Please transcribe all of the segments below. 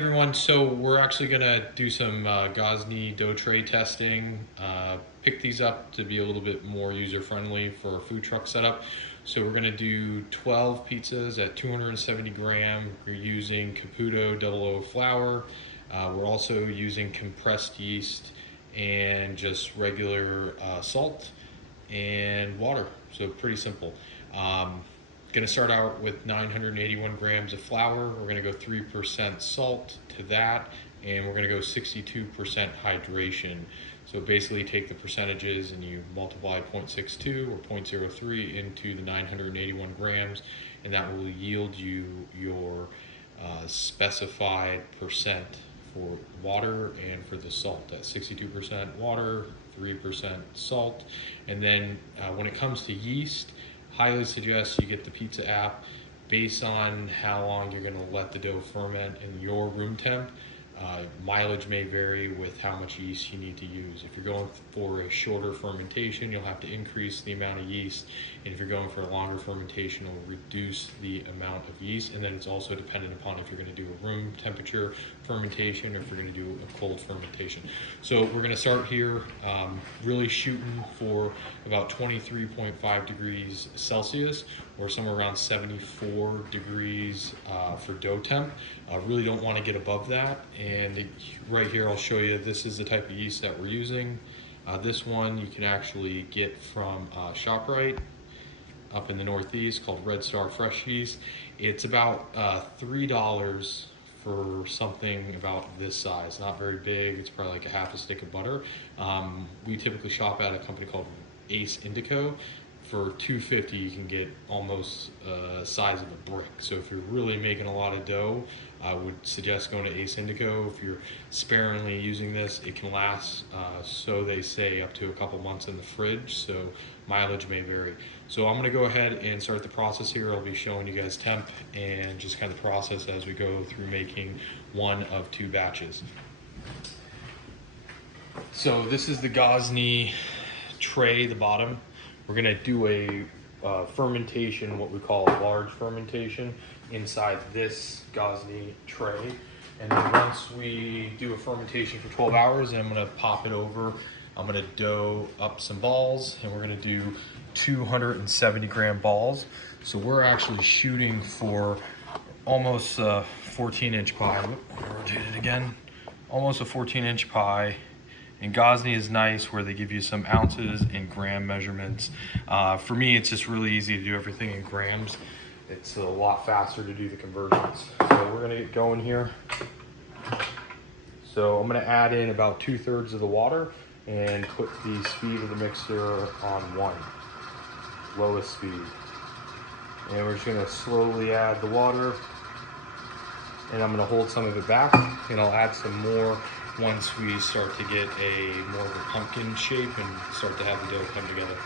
everyone, so we're actually going to do some Gozney dough tray testing. Pick these up to be a little bit more user friendly for a food truck setup. So we're going to do 12 pizzas at 270 gram. We're using Caputo double O flour. We're also using compressed yeast and just regular salt and water. So pretty simple. Going to start out with 981 grams of flour. We're going to go 3% salt to that, and we're going to go 62% hydration. So basically take the percentages and you multiply 0.62 or 0.03 into the 981 grams, and that will yield you your specified percent for water and for the salt. That's 62% water, 3% salt. And then when it comes to yeast, highly suggest you get the pizza app based on how long you're going to let the dough ferment in your room temp. Mileage may vary with how much yeast you need to use. If you're going for a shorter fermentation, you'll have to increase the amount of yeast. And if you're going for a longer fermentation, it'll reduce the amount of yeast. And then it's also dependent upon if you're going to do a room temperature fermentation or if you're going to do a cold fermentation. So we're going to start here really shooting for about 23.5 degrees Celsius or somewhere around 74 degrees for dough temp. Really don't want to get above that. And right here I'll show you, this is the type of yeast that we're using. This one you can actually get from ShopRite up in the Northeast, called Red Star Fresh Yeast. It's about $3 for something about this size. Not very big, it's probably like a half a stick of butter. We typically shop at a company called Ace Indico. For $2.50 you can get almost size of a brick. So if you're really making a lot of dough, I would suggest going to Ace Indico. If you're sparingly using this, it can last, so they say, up to a couple months in the fridge, so mileage may vary. So I'm gonna go ahead and start the process here. I'll be showing you guys temp and just kind of process as we go through making one of two batches. So this is the Gozney tray, the bottom. We're gonna do a fermentation, what we call a large fermentation, inside this Gozney tray. And then once we do a fermentation for 12 hours, I'm gonna pop it over. I'm gonna dough up some balls, and we're gonna do 270 gram balls. So we're actually shooting for almost a 14-inch pie. Rotate it again. Almost a 14-inch pie. And Gozney is nice where they give you some ounces and gram measurements. For me, it's just really easy to do everything in grams. It's a lot faster to do the conversions. So we're gonna get going here. So I'm gonna add in about 2/3 of the water and put the speed of the mixer on 1, lowest speed. And we're just gonna slowly add the water. And I'm gonna hold some of it back, and I'll add some more once we start to get a more of a pumpkin shape and start to have the dough come together.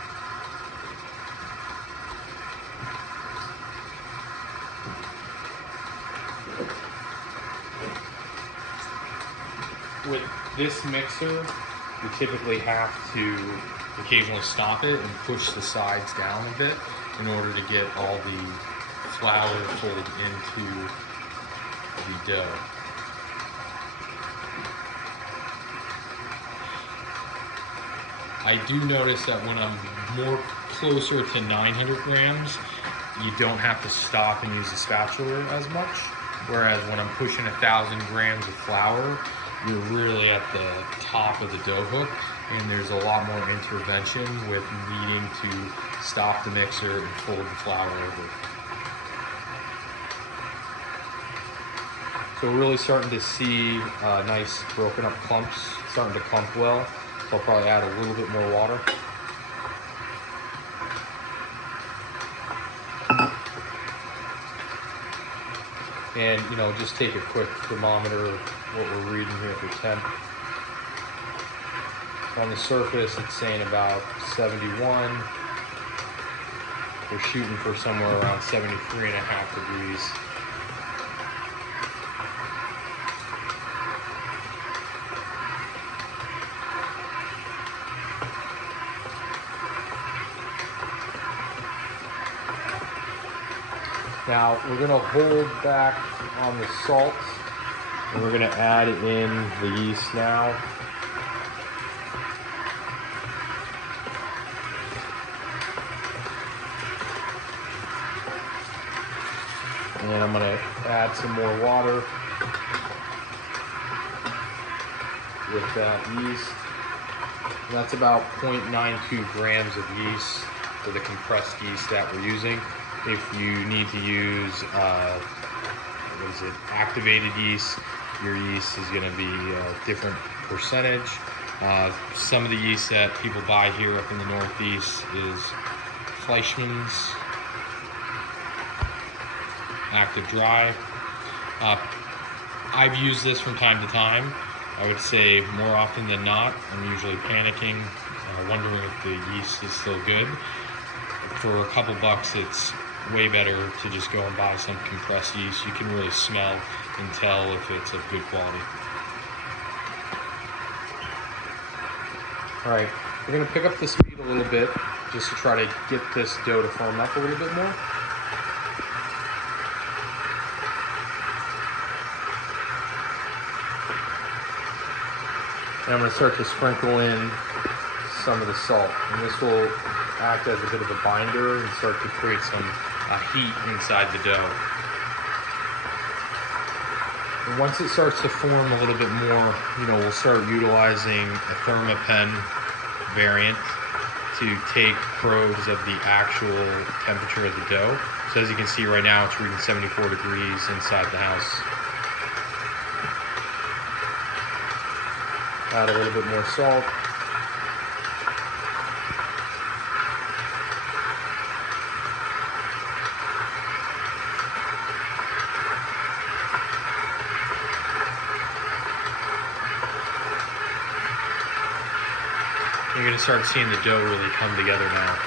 With this mixer, you typically have to occasionally stop it and push the sides down a bit in order to get all the flour pulled into the dough. I do notice that when I'm more closer to 900 grams, you don't have to stop and use the spatula as much. Whereas when I'm pushing 1,000 grams of flour, you're really at the top of the dough hook, and there's a lot more intervention with needing to stop the mixer and fold the flour over. So we're really starting to see nice broken up clumps, starting to clump well. So I'll probably add a little bit more water. And just take a quick thermometer of what we're reading here for temp. On the surface, it's saying about 71. We're shooting for somewhere around 73.5 degrees. Now we're going to hold back on the salt And we're gonna add in the yeast now. And I'm gonna add some more water with that yeast. And that's about 0.92 grams of yeast for the compressed yeast that we're using. If you need to use activated yeast, your yeast is going to be a different percentage. Some of the yeast that people buy here up in the Northeast is Fleischmann's Active Dry. I've used this from time to time. I would say more often than not, I'm usually panicking, wondering if the yeast is still good. For a couple bucks, it's way better to just go and buy some compressed yeast. You can really smell and tell if it's of good quality. All right, we're gonna pick up the speed a little bit just to try to get this dough to firm up a little bit more. And I'm going to start to sprinkle in some of the salt. And this will act as a bit of a binder and start to create some heat inside the dough. And once it starts to form a little bit more, we'll start utilizing a Thermapen variant to take probes of the actual temperature of the dough. So as you can see right now, it's reading 74 degrees inside the house. Add a little bit more salt. You're going to start seeing the dough really come together now.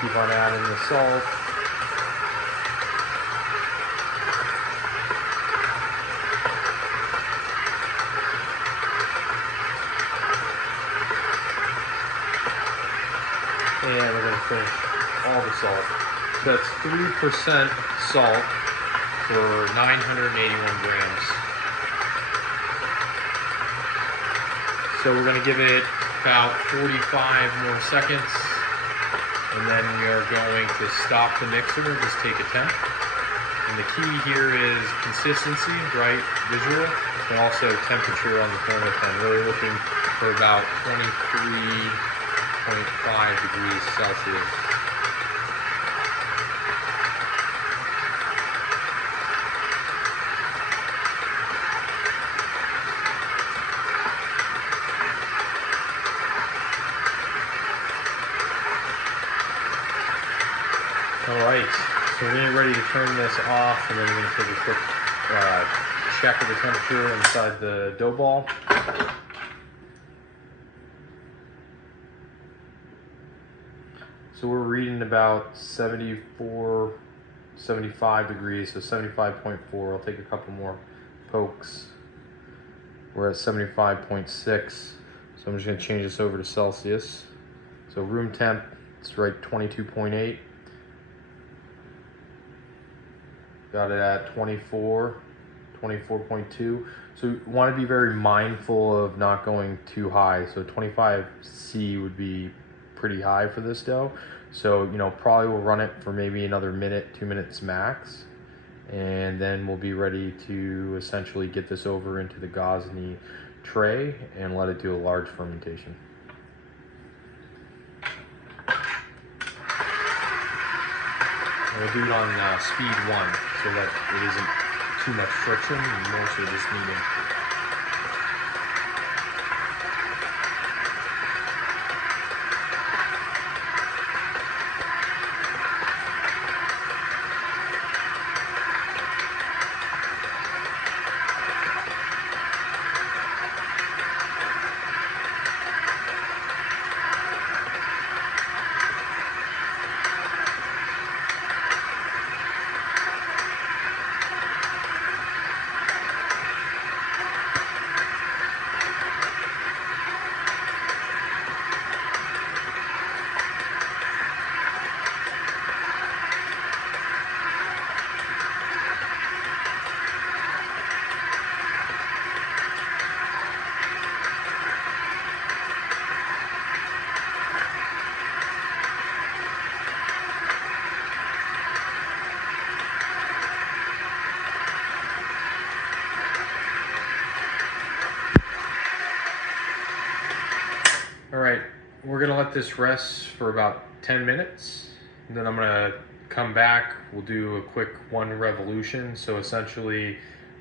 Keep on adding the salt. And we're going to finish all the salt. So that's 3% salt for 981 grams. So we're going to give it about 45 more seconds. And then you're going to stop the mixer and just take a temp. And the key here is consistency, right, visual, and also temperature on the Thermapen. Really looking for about 23.5 degrees Celsius. Alright, so we're getting ready to turn this off, and then we're going to take a quick check of the temperature inside the dough ball. So we're reading about 74, 75 degrees, so 75.4. I'll take a couple more pokes. We're at 75.6, so I'm just going to change this over to Celsius. So room temp, it's right 22.8. Got it at 24, 24.2. So you want to be very mindful of not going too high. So 25C would be pretty high for this dough. So, probably we'll run it for maybe another minute, 2 minutes max. And then we'll be ready to essentially get this over into the Gozney tray and let it do a large fermentation. And we'll do it on speed 1 so that it isn't too much friction and more so just medium. gonna let this rest for about 10 minutes. And then I'm gonna come back. We'll do a quick 1 revolution. So essentially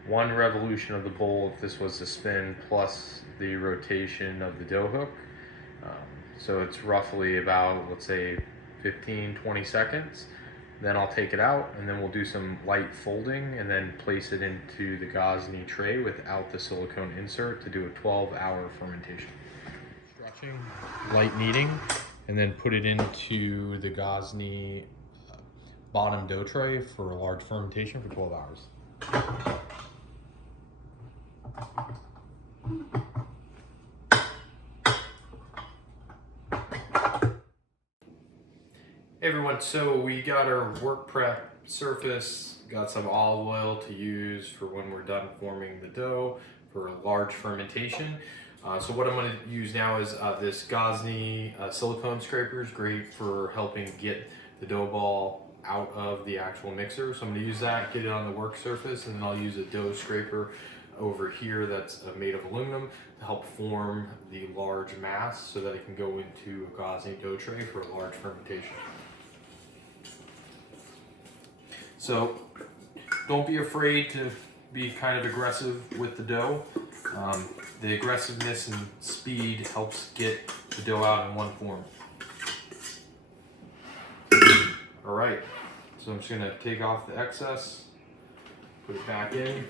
1 revolution of the bowl, if this was the spin, plus the rotation of the dough hook. So it's roughly about, let's say, 15-20 seconds. Then I'll take it out, and then we'll do some light folding and then place it into the Gozney tray without the silicone insert to do a 12-hour fermentation. Stretching, light kneading, and then put it into the Gozney bottom dough tray for a large fermentation for 12 hours. Hey everyone, so we got our work prep surface, got some olive oil to use for when we're done forming the dough for a large fermentation. So what I'm going to use now is this Gozney silicone scraper. Is great for helping get the dough ball out of the actual mixer. So I'm going to use that, get it on the work surface, and then I'll use a dough scraper over here that's made of aluminum to help form the large mass so that it can go into a Gozney dough tray for a large fermentation. So don't be afraid to be kind of aggressive with the dough. The aggressiveness and speed helps get the dough out in one form. All right, so I'm just gonna take off the excess, put it back in.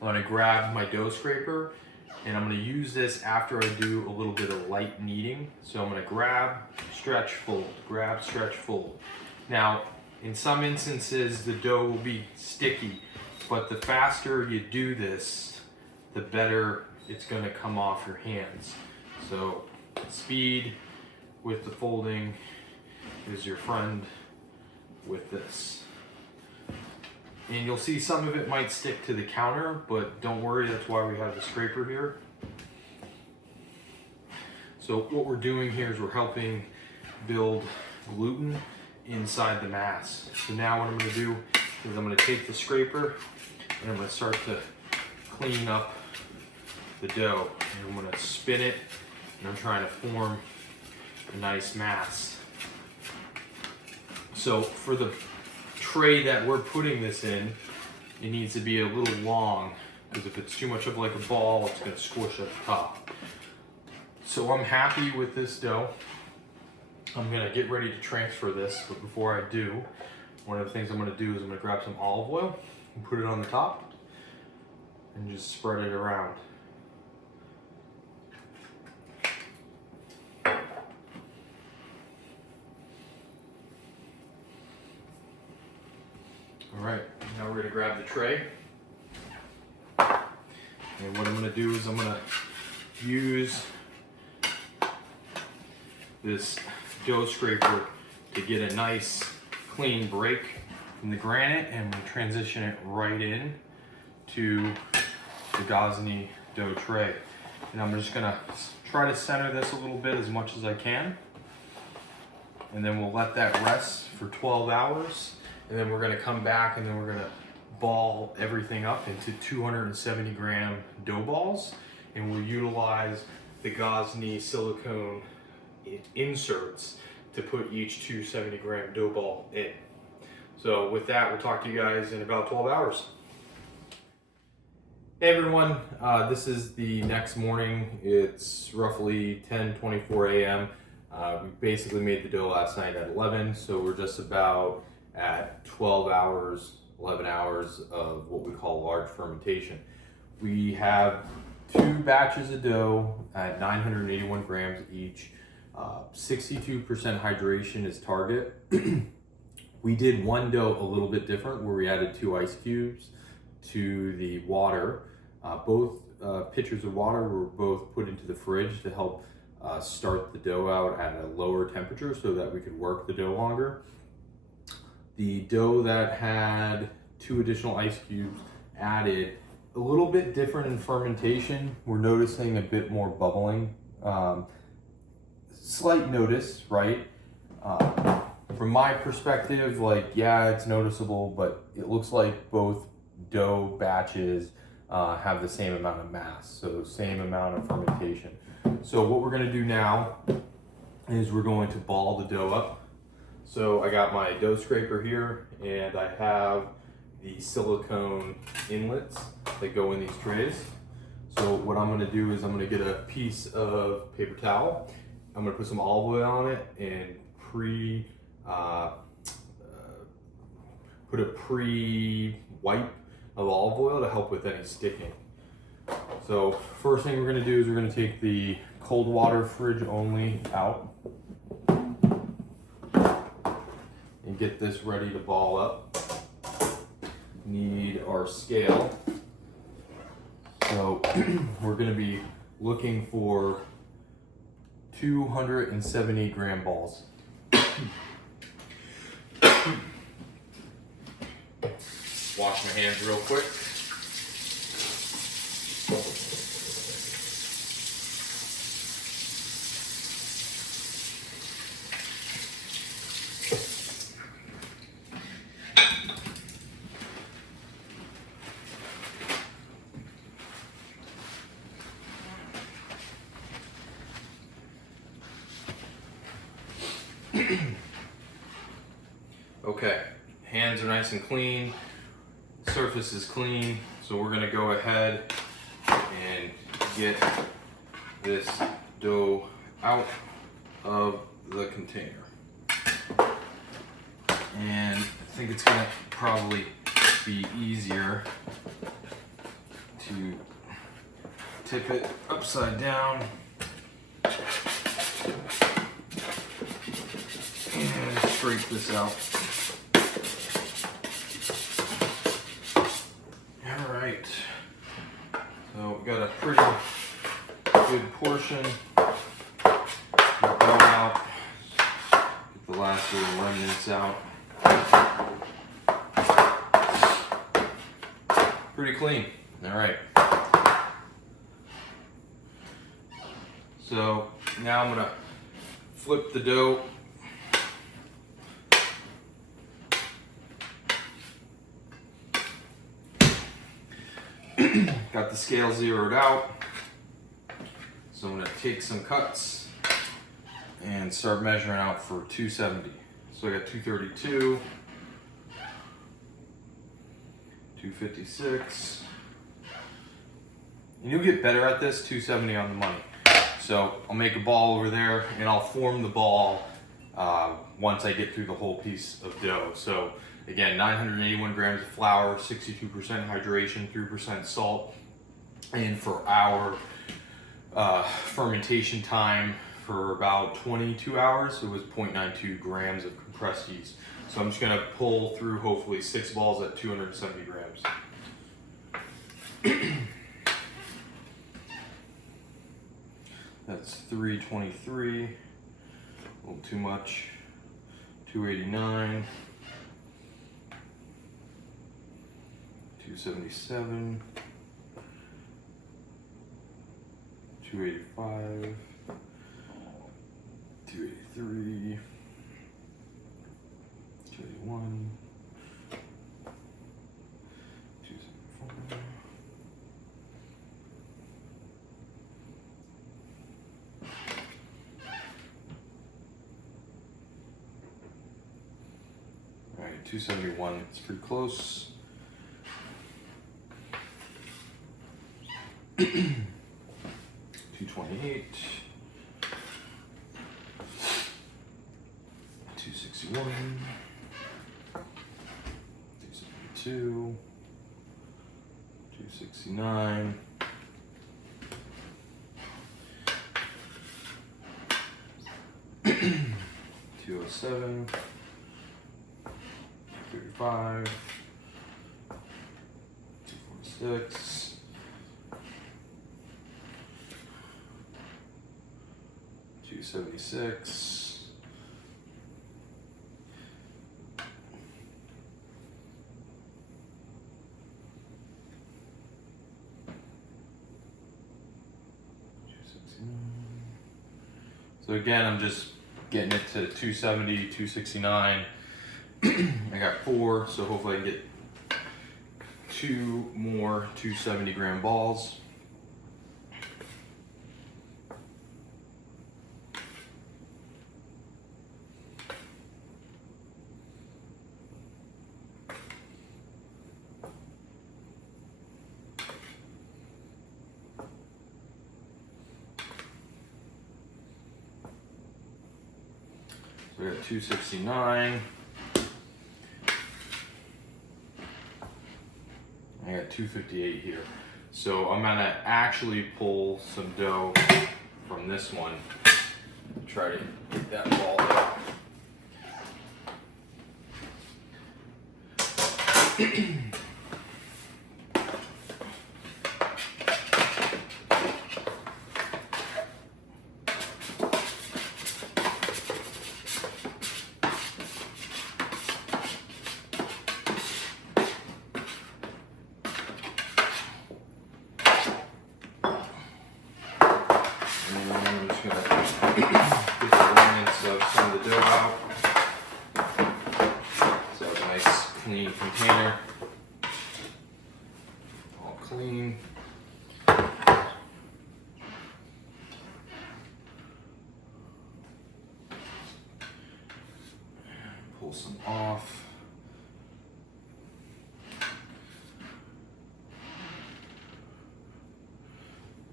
I'm gonna grab my dough scraper, and I'm gonna use this after I do a little bit of light kneading. So I'm gonna grab, stretch, fold, grab, stretch, fold. Now, in some instances, the dough will be sticky, but the faster you do this, the better it's gonna come off your hands. So speed with the folding is your friend with this. And you'll see some of it might stick to the counter, but don't worry, that's why we have the scraper here. So what we're doing here is we're helping build gluten inside the mass. So now what I'm going to do is I'm going to take the scraper and I'm going to start to clean up the dough. And I'm going to spin it, and I'm trying to form a nice mass. So for the tray that we're putting this in, it needs to be a little long, because if it's too much of like a ball, it's going to squish at the top. So I'm happy with this dough. I'm gonna get ready to transfer this, but before I do, one of the things I'm gonna do is I'm gonna grab some olive oil and put it on the top and just spread it around. All right, now we're gonna grab the tray. And what I'm gonna do is I'm gonna use this dough scraper to get a nice clean break from the granite, and we transition it right in to the Gozney dough tray. And I'm just gonna try to center this a little bit as much as I can, and then we'll let that rest for 12 hours, and then we're gonna come back and then we're gonna ball everything up into 270 gram dough balls, and we'll utilize the Gozney silicone inserts to put each 270 gram dough ball in. So with that, we'll talk to you guys in about 12 hours. Hey everyone, this is the next morning. It's roughly 10:24 a.m. We basically made the dough last night at 11, so we're just about at 12 hours, 11 hours of what we call large fermentation. We have 2 batches of dough at 981 grams each. 62% hydration is target. We did one dough a little bit different, where we added 2 ice cubes to the water. Both pitchers of water were both put into the fridge to help start the dough out at a lower temperature so that we could work the dough longer. The dough that had 2 additional ice cubes added a little bit different in fermentation. We're noticing a bit more bubbling. Slight notice, right? From my perspective, like, yeah, it's noticeable, but it looks like both dough batches have the same amount of mass, so same amount of fermentation. So what we're gonna do now is we're going to ball the dough up. So I got my dough scraper here, and I have the silicone inlets that go in these trays. So what I'm gonna do is I'm gonna get a piece of paper towel. I'm gonna put some olive oil on it and put a pre-wipe of olive oil to help with any sticking. So first thing we're gonna do is we're gonna take the cold water fridge only out and get this ready to ball up. Need our scale. So we're gonna be looking for 270 gram balls. Wash my hands real quick. Okay, hands are nice and clean, surface is clean, so we're gonna go ahead and get this dough out of the container. And I think it's gonna probably be easier to tip it upside down and scrape this out. Alright, so we've got a pretty good portion. We'll go out, get the last little remnants out. Pretty clean. Alright. So now I'm gonna flip the dough. Got the scale zeroed out. So I'm gonna take some cuts and start measuring out for 270. So I got 232, 256. And you'll get better at this, 270 on the money. So I'll make a ball over there and I'll form the ball once I get through the whole piece of dough. So again, 981 grams of flour, 62% hydration, 3% salt. And for our fermentation time for about 22 hours, it was 0.92 grams of compressed yeast. So I'm just gonna pull through hopefully 6 balls at 270 grams. That's 323, a little too much. 289, 277, 285, 283, 281, 274. All right, 271, it's pretty close. 228, 261, 272, 269, 207, 235, 246, 276, 269. So again, I'm just getting it to 270, 269. I got 4, so hopefully I can get 2 more 270 gram balls. we got 269. I got 258 here. So I'm gonna actually pull some dough from this one. Try to get that ball out. I'm just going to get the remnants of some of the dough out. So a nice clean container. All clean. Pull some off.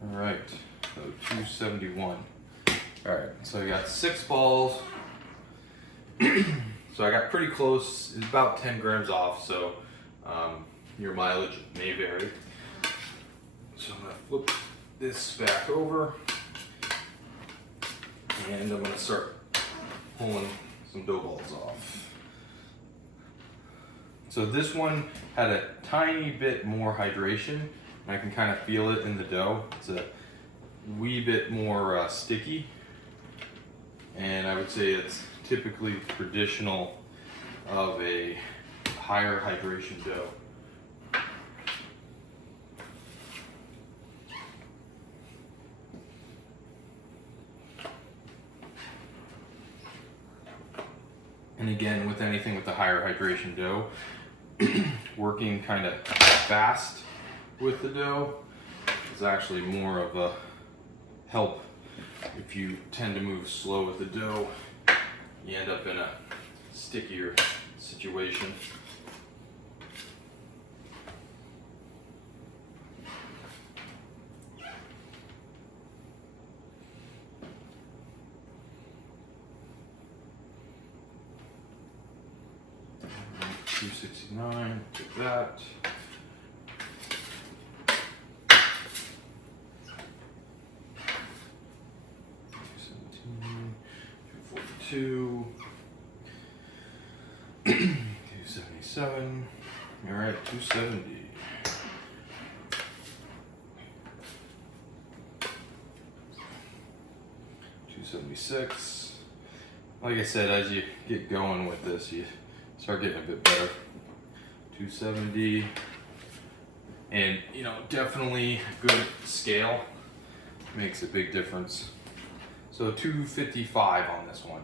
All right. So 271. All right, so I got 6 balls. So I got pretty close. It's about 10 grams off, so your mileage may vary. So I'm gonna flip this back over, and I'm gonna start pulling some dough balls off. So this one had a tiny bit more hydration. I can kind of feel it in the dough. It's a wee bit more sticky, and I would say it's typically traditional of a higher hydration dough. And again, with anything with the higher hydration dough, working kind of fast with the dough is actually more of a help. If you tend to move slow with the dough, you end up in a stickier situation. $269, take that. $242, $277. All right, $270. $276. Like I said, as you get going with this, you start getting a bit better. $270, and you know, definitely good scale makes a big difference. So $255 on this one.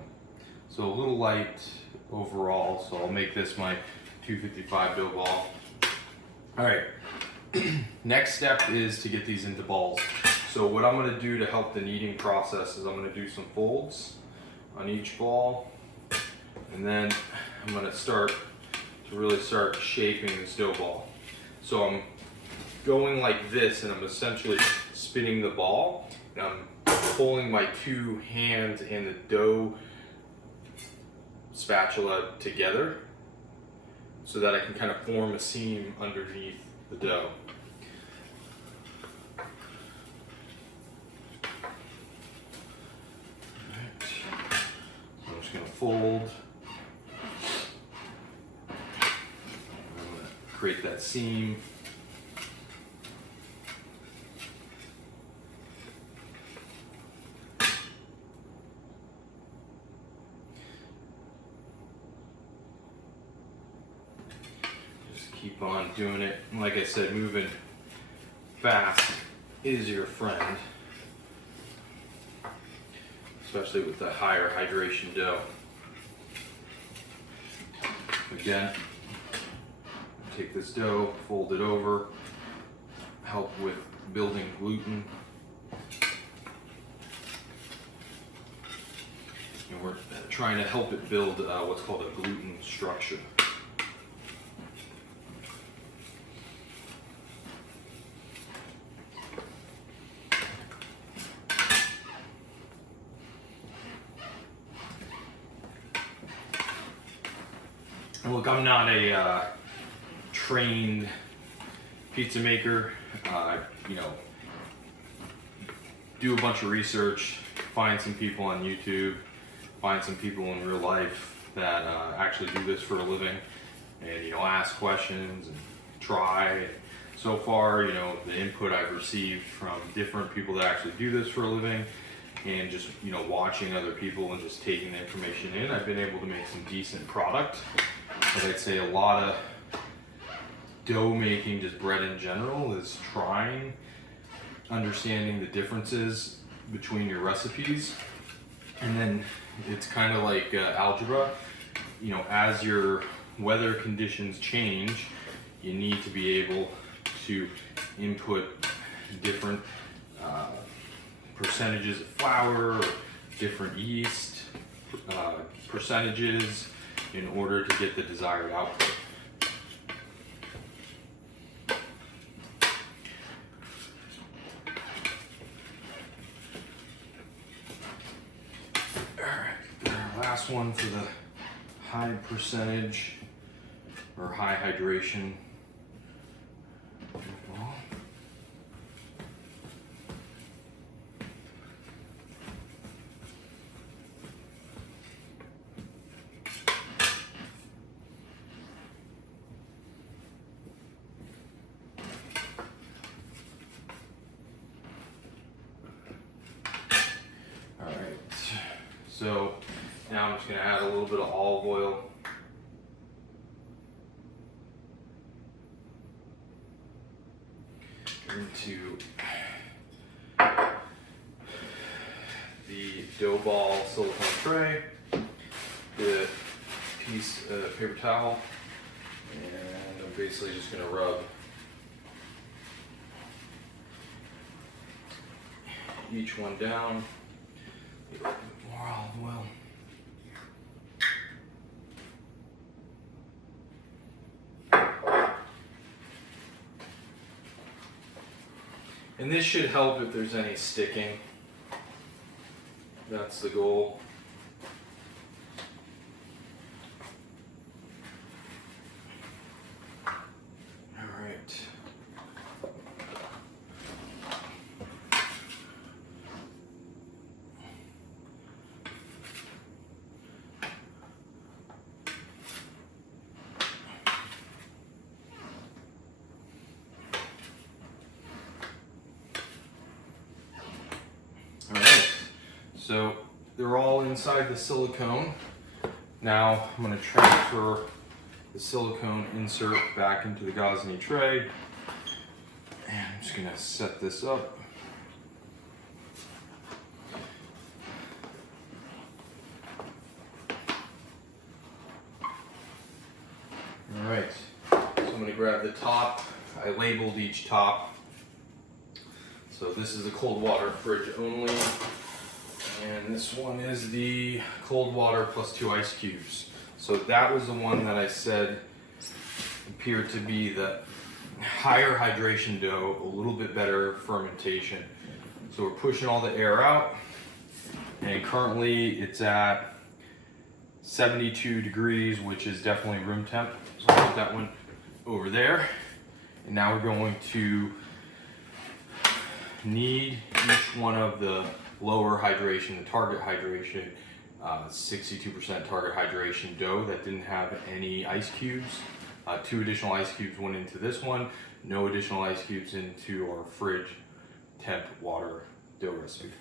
So a little light overall, so I'll make this my $255 dough ball. All right, next step is to get these into balls. So what I'm gonna do to help the kneading process is I'm gonna do some folds on each ball, and then I'm gonna start shaping this dough ball. So I'm going like this, and I'm essentially spinning the ball, and I'm pulling my 2 hands and the dough spatula together so that I can kind of form a seam underneath the dough. Alright. So I'm just going to fold. I'm going to create that seam. Keep on doing it. Like I said, moving fast is your friend, especially with the higher hydration dough. Again, take this dough, fold it over, help with building gluten. And we're trying to help it build what's called a gluten structure. Look, I'm not a trained pizza maker. You know, do a bunch of research, find some people on YouTube, find some people in real life that actually do this for a living, and you know, ask questions and try. So far, you know, the input I've received from different people that actually do this for a living, and just, you know, watching other people and just taking the information in, I've been able to make some decent product. But I'd say a lot of dough making, just bread in general, is trying, understanding the differences between your recipes, and then it's kind of like algebra. You know, as your weather conditions change, you need to be able to input different percentages of flour, or different yeast percentages, in order to get the desired output. Last one for the high percentage or high hydration. All right, so now I'm just going to add a little bit of olive oil. Into the dough ball silicone tray, the piece of paper towel, and I'm basically just going to rub each one down. A little bit more olive oil. And this should help if there's any sticking. That's the goal. All right. So they're all inside the silicone. Now I'm going to transfer the silicone insert back into the Gozney tray. And I'm just going to set this up. All right, so I'm going to grab the top. I labeled each top. So this is the cold water fridge only. And this one is the cold water plus 2 ice cubes. So that was the one that I said appeared to be the higher hydration dough, a little bit better fermentation. So we're pushing all the air out, and currently it's at 72 degrees, which is definitely room temp. So I'll put that one over there. And now we're going to knead each one of the lower hydration, the target hydration, 62% target hydration dough that didn't have any ice cubes. 2 additional ice cubes went into this one, no additional ice cubes into our fridge temp water dough recipe.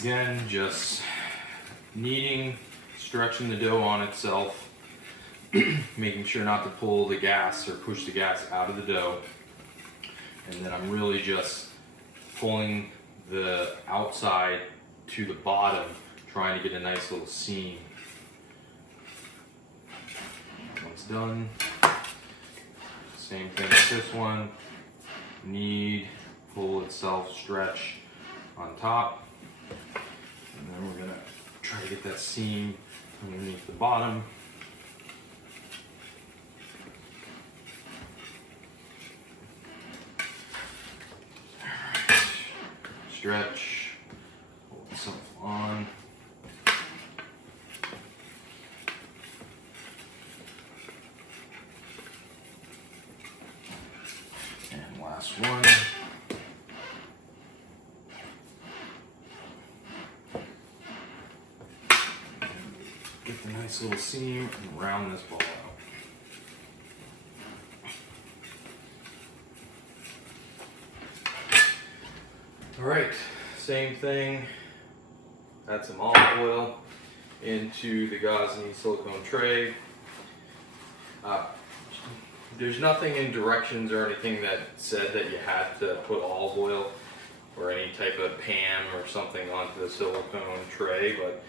Again, just kneading, stretching the dough on itself, making sure not to pull the gas or push the gas out of the dough. And then I'm really just pulling the outside to the bottom, trying to get a nice little seam. Once done, same thing with this one. Knead, pull itself, stretch on top. And then we're gonna try to get that seam underneath the bottom. Alright, stretch, pull itself on. And last one. Get the nice little seam and round this ball out. All right, same thing. Add some olive oil into the Gozney silicone tray. There's nothing in directions or anything that said that you had to put olive oil or any type of pan or something onto the silicone tray, but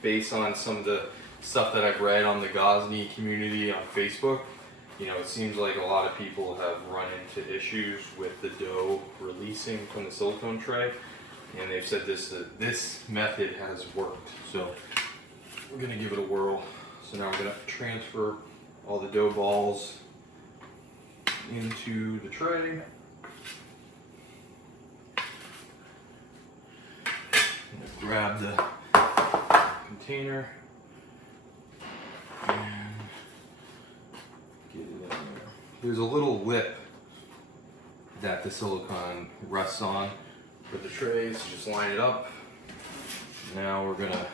based on some of the stuff that I've read on the Gozney community on Facebook, you know, it seems like a lot of people have run into issues with the dough releasing from the silicone tray, and they've said this method has worked. So we're gonna give it a whirl. So now we're gonna transfer all the dough balls into the tray. Grab the container and get it in there. There's a little lip that the silicone rests on for the tray, so just line it up. Now we're gonna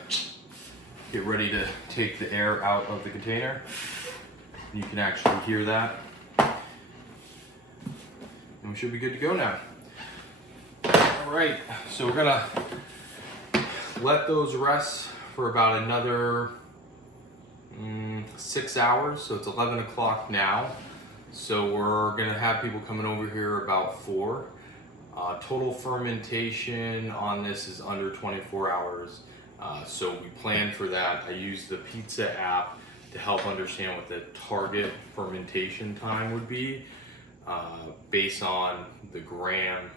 get ready to take the air out of the container. You can actually hear that. And we should be good to go now. All right, so we're gonna let those rest for about another 6 hours. So it's 11 o'clock now. So we're gonna have people coming over here about 4. Total fermentation on this is under 24 hours. So we planned for that. I used the pizza app to help understand what the target fermentation time would be based on the gram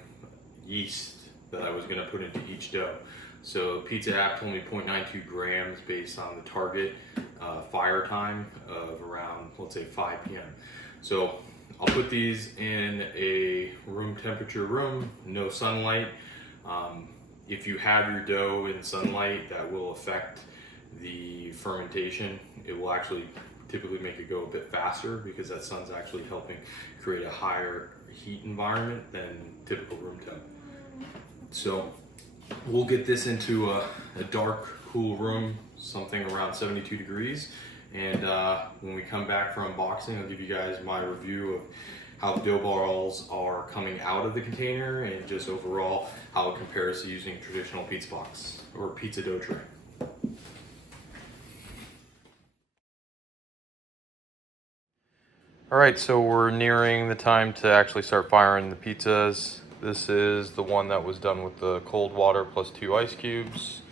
yeast that I was gonna put into each dough. So pizza app told me 0.92 grams based on the target fire time of around, let's say 5 p.m. So I'll put these in a room temperature room, no sunlight. If you have your dough in sunlight, that will affect the fermentation. It will actually typically make it go a bit faster because that sun's actually helping create a higher heat environment than typical room temp. So we'll get this into a dark, cool room, something around 72 degrees. And when we come back for unboxing, I'll give you guys my review of how the dough balls are coming out of the container and just overall how it compares to using a traditional pizza box or pizza dough tray. All right, so we're nearing the time to actually start firing the pizzas. This is the one that was done with the cold water plus 2 ice cubes.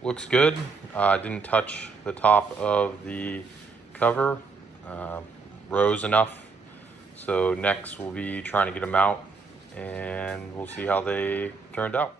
Looks good. Didn't touch the top of the cover. Rose enough. So next we'll be trying to get them out and we'll see how they turned out.